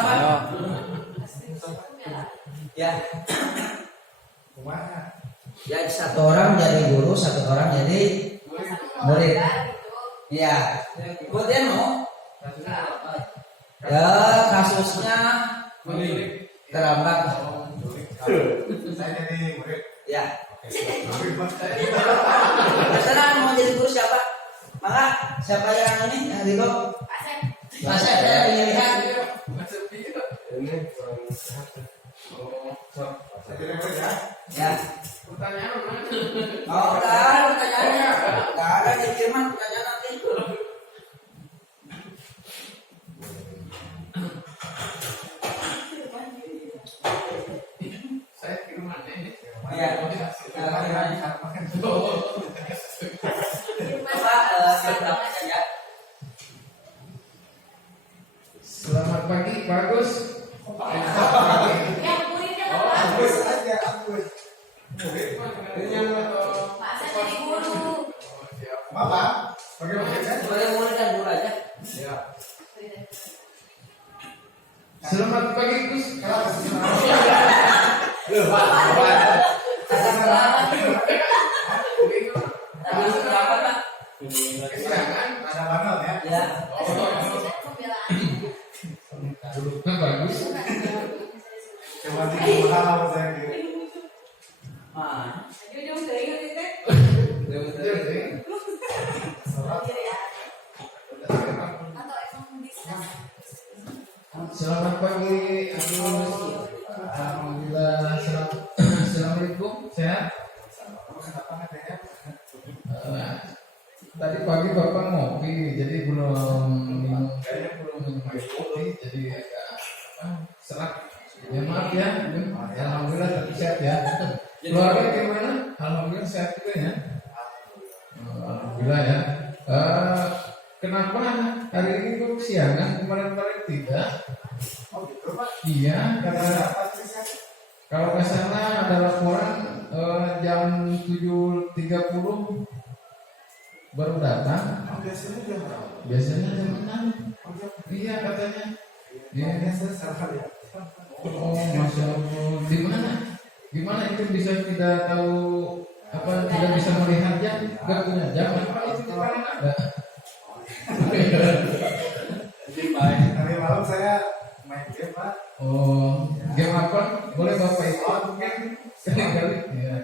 Pak? Ya. Ya, satu orang jadi guru, satu orang jadi murid. Iya. Kemudian mau? Ya, kasusnya terlambat. Saya jadi murid. Ya. Sekarang mau jadi guru siapa? Maka siapa yang ini? Yang Ridho? Pak Asep, saya ingin lihat. Ya. Oh, udah ada pertanyaannya. Enggak ada di firman pertanyaan nanti. Saya firman ini. Ya. Berapa saja? Selamat pagi, Pak Agus. Agus aja, Agus. Apa? Bagaimana? Boleh murid dan guru aja. Selamat pagi, Gus. Berapa Pak? Ada panel ya? Ya. Duduknya bagus. Cuma di mahal saya gitu. Ah. Selamat pagi, Agus. Alhamdulillah. Assalamualaikum. Sehat? Tadi pagi Bapak ngopi, jadi belum minum kopi, jadi agak serak. Ya maaf ya, alhamdulillah tapi sehat ya. Keluarga gimana? Alhamdulillah sehat juga ya. Alhamdulillah ya. Kenapa hari ini kok kesiangan, kemarin-kemarin tidak? Oh gitu Pak? Iya, Karena karena apa sih saya? kalau ke sana ada laporan jam 7.30 baru datang. Biasanya jam berapa? Biasanya jam 6. Iya katanya. Iya. Biasa salah ya. Oh, masya Allah. Di mana? Gimana itu bisa tidak tahu apa tidak bisa melihat jam? Gak punya jam? Apa itu di mana ada? Hari malam saya main game Pak. Oh, game apa? Boleh Bapak ikut mungkin sekali-kali? Iya.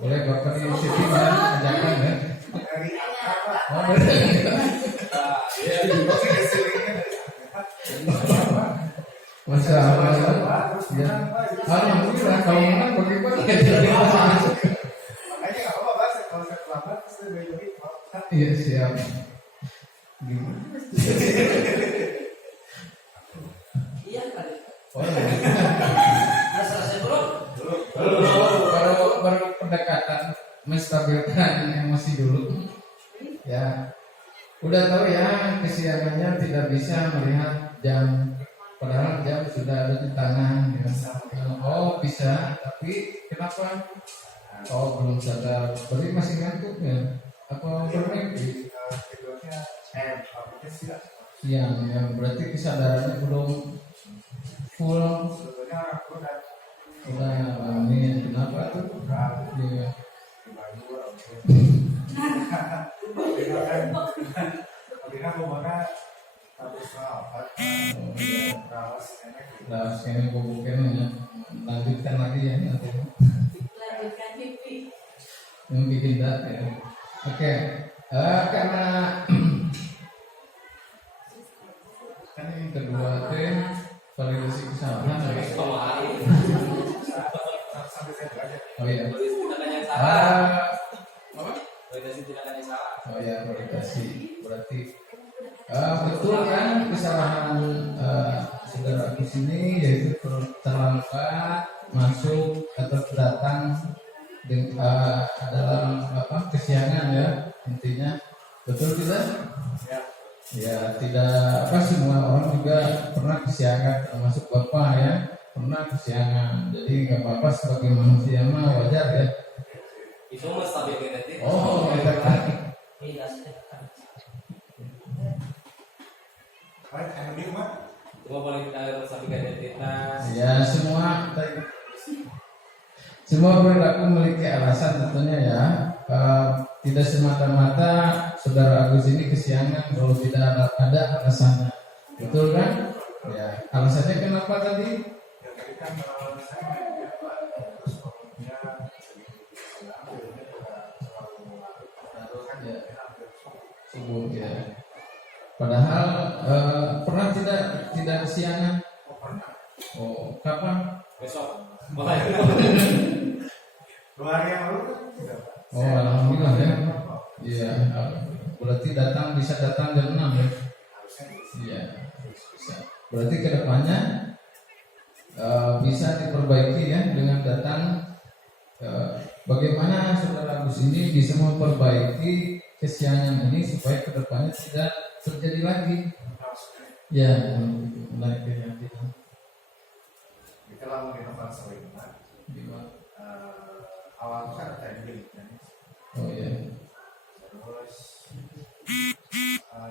Boleh Bapak di sini ya, ajakan ya. Dari apa? Oh, boleh. Masya Allah. Ya. Alhamdulillah kalau menang bagaimana? Makanya nggak apa-apa Pak. Kalau saya terlambat saya beli. Iya siap. Gimana? Iya kali. Oh, iya. Udah selesai belum? Baru pendekatan menstabilkan emosi dulu. Ya, udah tahu ya kesiangannya tidak bisa melihat jam, padahal jam sudah ada di tangan. Ya. Oh bisa, tapi kenapa? Oh belum sadar. Berarti masih ngantuk ya? Apa bermimpi? Siang ya, berarti kesadarannya belum full. Udah amin. Kenapa tuh? Iya. Nah, sekarang bukan ya. Lanjutkan lagi ya nanti. Yang bikin dat ya. Oke. Karena kan yang kedua teh validasi kesalahan. Oh iya. Oh ya, validasi berarti betul kan kesalahan saudara di sini yaitu terlambat masuk atau datang dalam kesiangan ya intinya betul tidak? ya tidak apa semua orang juga pernah kesiangan termasuk bapak ya pernah kesiangan jadi nggak apa-apa sebagai manusia mah wajar ya. Itu mas stabil genetik. Oh kita kan Cuma paling kita stabil identitas. ya semua perilaku memiliki alasan tentunya ya. Tidak semata-mata saudara Agus ini kesiangan kalau tidak ada alasannya, betul kan? Ya, alasannya kenapa tadi? Ya, sebut ya. Padahal pernah tidak kesiangan? Oh, kapan? Besok. 2 hari yang lalu kan tidak. Oh, alhamdulillah ya. Iya, berarti bisa datang jam 6 ya. Iya, bisa. Berarti kedepannya bisa diperbaiki ya dengan datang. Bagaimana saudara Agus ini bisa memperbaiki kesiangan ini supaya kedepannya tidak terjadi lagi. Ya, menarik keyakinan. Kita lakukan inovasi lingkungan. Awal kan trending kan. Oh iya. Terus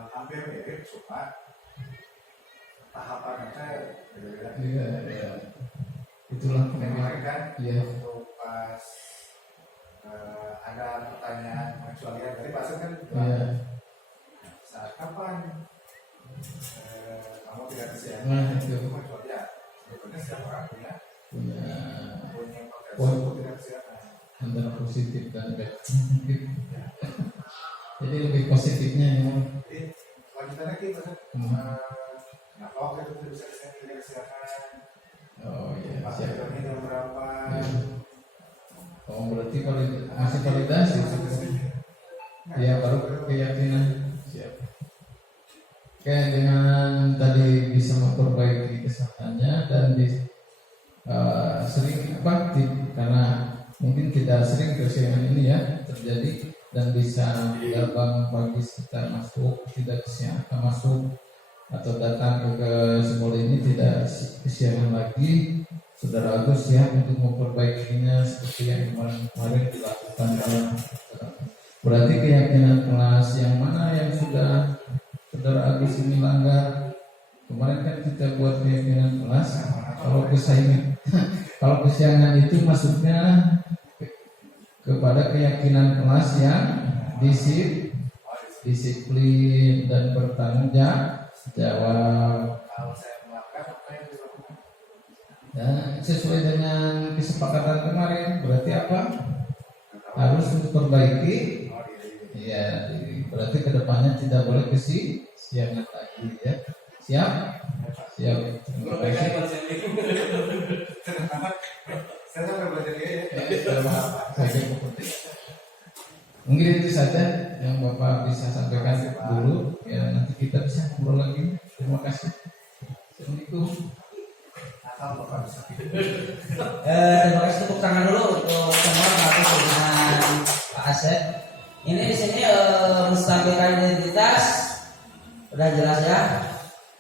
hampir mirip cuma tahapannya berbeda. Iya, iya. Itulah Kemarin kan Iya. untuk pas ada pertanyaan pengecualian dari pasien kan Iya. saat kapan kamu tidak kesiangan Nah, itu pengecualian sebetulnya setiap orang punya potensi Oh. untuk tidak kesiangan. antara positif dan negatif. Jadi lebih positifnya ya. Jadi lanjutannya kita kenapa waktu itu tidak kesiangan Oh iya. pas Siap. ini jam berapa Iya. Oh berarti masih validasi. Ya baru keyakinan. Siap. Oke dengan tadi bisa memperbaiki kesehatannya dan sering aktif karena mungkin kita sering kesiangan ini ya terjadi dan bisa bangun pagi kita masuk tidak kesiangan masuk atau datang ke sekolah ini tidak kesiangan lagi. Saudara Agus ya untuk memperbaikinya seperti yang kemarin dilakukan dalam berarti keyakinan kelas yang mana yang sudah saudara Agus ini langgar. Kemarin kan kita buat keyakinan kelas kalau kesiangan itu maksudnya kepada keyakinan kelas yang disiplin dan bertanggung jawab. kalau saya melakukan apa yang dilakukan Dan sesuai dengan kesepakatan kemarin berarti apa? Harus diperbaiki. Iya, berarti kedepannya tidak boleh kesiangan lagi ya. Siap? Siap. Terima kasih. saya sampai belajar dia ya Saja penting. Mungkin itu saja yang Bapak bisa sampaikan dulu. Ya nanti kita bisa ngobrol lagi. Terima kasih. Assalamualaikum. asal bapak bisa Terima kasih tepuk tangan dulu untuk semua Bapak dengan Pak Asep. Ini di sini menstabilkan identitas udah jelas ya.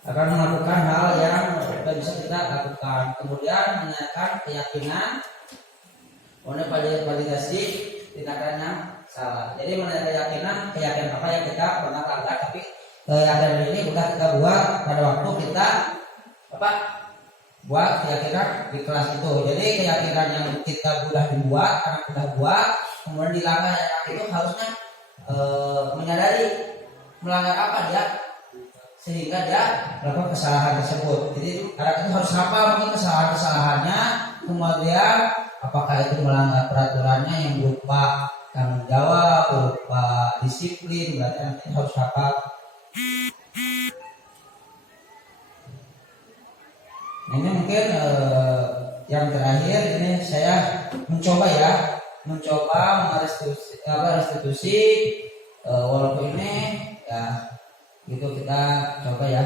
Akan melakukan hal yang tidak bisa kita lakukan. Kemudian menanyakan keyakinan, kemudian validasi tindakan yang salah. Jadi menanyakan keyakinan apa yang kita pernah langgar, tapi keyakinan ini bukan kita buat pada waktu kita buat keyakinan di kelas itu. Jadi keyakinan yang kita sudah dibuat, karena sudah buat, kemudian dilanggar itu harusnya menyadari melanggar apa dia sehingga dia melakukan kesalahan tersebut. Jadi anak itu harus hafal mungkin kesalahan-kesalahannya, kemudian apakah itu melanggar peraturannya yang berupa tanggung jawab, berupa disiplin, berarti anak itu harus hafal. Ini mungkin yang terakhir ini saya mencoba restitusi walaupun ini ya gitu kita coba ya.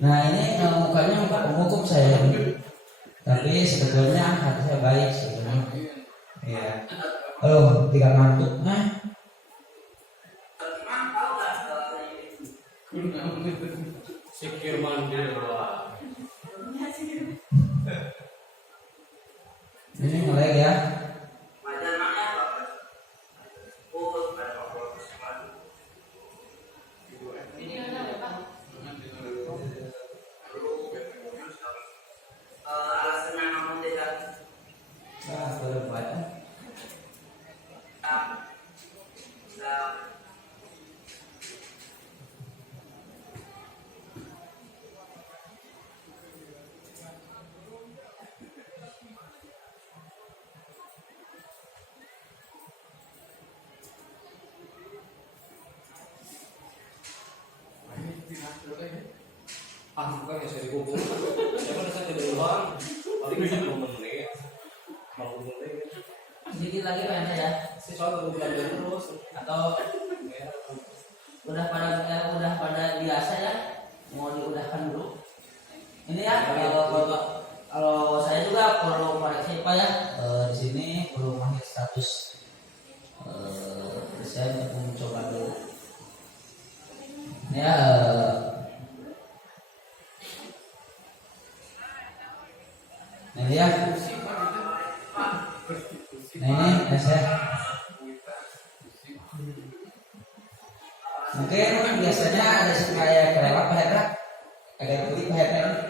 Nah ini mukanya muka pemukul saya ini. Tapi sebetulnya hati saya baik sebetulnya. Iya. Halo, tiga ngantuk. Nah. Sikir mandiri wah. Ini ngelag ya. Ah, belum baca. Ah, bukan yang saya dihubung. Saya pada saat jadi uang, paling bisa 2 menit. Mau 2 menit. Sedikit lagi Pak ya. Si soal baru belajar terus. Atau udah pada biasa ya, mau diudahkan dulu. Ini ya kalau saya juga perlu koreksi Pak ya. Di sini perlu mahir status saya untuk mencoba dulu. Ya nah ya. Nah ini saya mungkin biasanya ada kayak kelewat Pak Hendra, agak putih Pak Hendra.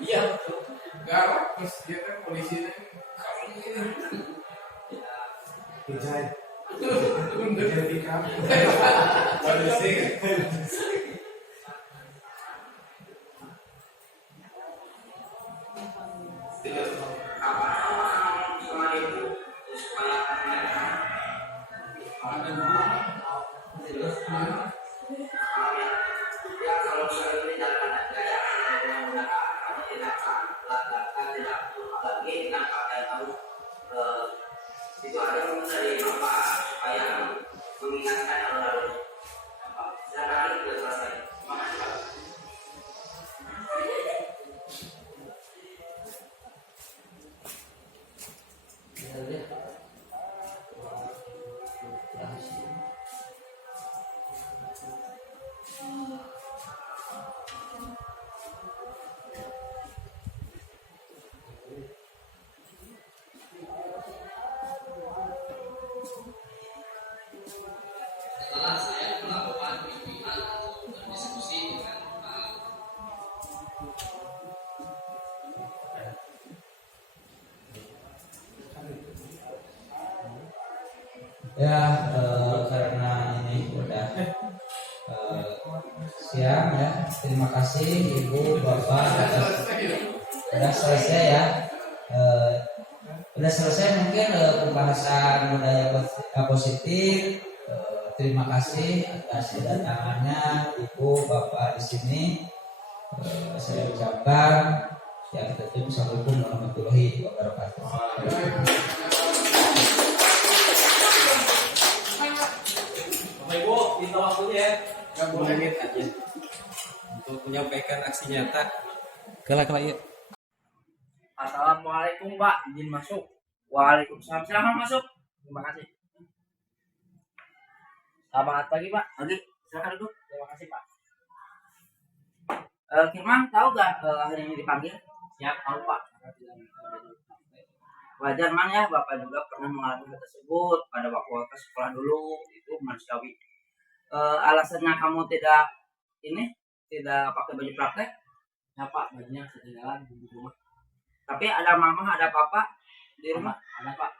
Iya, galak terus dia kan polisinya kamu ini. Ijai. Jadi kamu. Polisi. Itu ada dari Bapak supaya mengingatkan orang dan sudah selesai. Makasih Pak. Setelah saya melakukan bimbingan dan diskusi dengan Ya karena ini udah siang ya. Terima kasih Ibu Bapak atas udah selesai ya. Udah selesai mungkin pembahasan budaya positif. Terima kasih atas kedatangannya Ibu Bapak di sini. Saya ucapkan ya kita tutup. Assalamualaikum warahmatullahi wabarakatuh. Bapak Ibu, minta waktunya ya. 2 menit aja untuk menyampaikan aksi nyata. Kelak ya. Assalamualaikum Pak, izin masuk. Waalaikumsalam, silahkan masuk. Terima kasih. Selamat pagi Pak. Pagi, silahkan duduk. Terima kasih Pak. Kirman tahu gak hari ini dipanggil? Siap, tahu Pak. Wajar man ya, Bapak juga pernah mengalami hal tersebut pada waktu ke sekolah dulu, itu manusiawi. Alasannya kamu tidak pakai baju praktek? Ya Pak, bajunya ketinggalan di rumah. Tapi ada mama, ada papa di rumah? Ada Pak.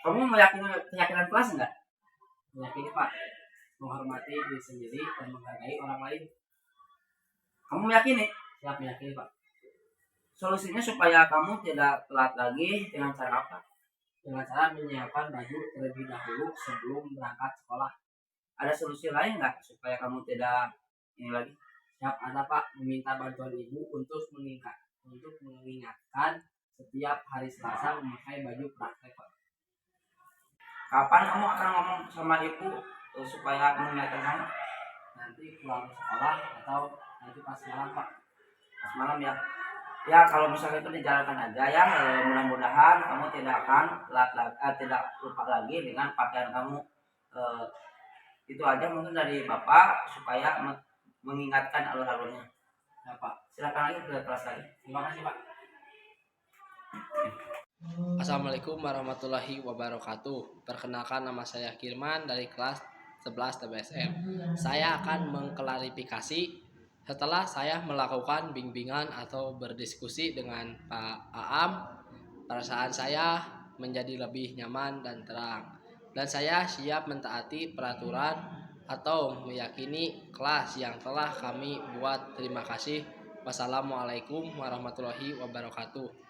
Kamu meyakini keyakinan kelas enggak? Meyakini Pak, menghormati diri sendiri dan menghargai orang lain. Kamu meyakini? Siap meyakini Pak. Solusinya supaya kamu tidak telat lagi dengan cara apa? Dengan cara menyiapkan baju terlebih dahulu sebelum berangkat sekolah. Ada solusi lain nggak supaya kamu tidak ini lagi? Siap, ada Pak, meminta bantuan ibu untuk mengingatkan setiap hari Selasa memakai baju praktek Pak. Kapan kamu akan ngomong sama ibu supaya mengingatkan kamu? Nanti pulang sekolah atau nanti pas malam Pak? Pas malam ya. Ya kalau misalnya itu dijalankan aja ya, mudah-mudahan kamu tidak akan tidak lupa lagi dengan pakaian kamu. Itu aja mungkin dari Bapak supaya mengingatkan alur-alurnya. Ya Pak, silakan lagi ke kelas lagi. Terima kasih Pak. Assalamualaikum warahmatullahi wabarakatuh. Perkenalkan, nama saya Kirman dari kelas 11 TBSM. Saya akan mengklarifikasi setelah saya melakukan bimbingan atau berdiskusi dengan Pak Aam. Perasaan saya menjadi lebih nyaman dan terang, dan saya siap mentaati peraturan atau meyakini kelas yang telah kami buat. Terima kasih. Wassalamualaikum warahmatullahi wabarakatuh.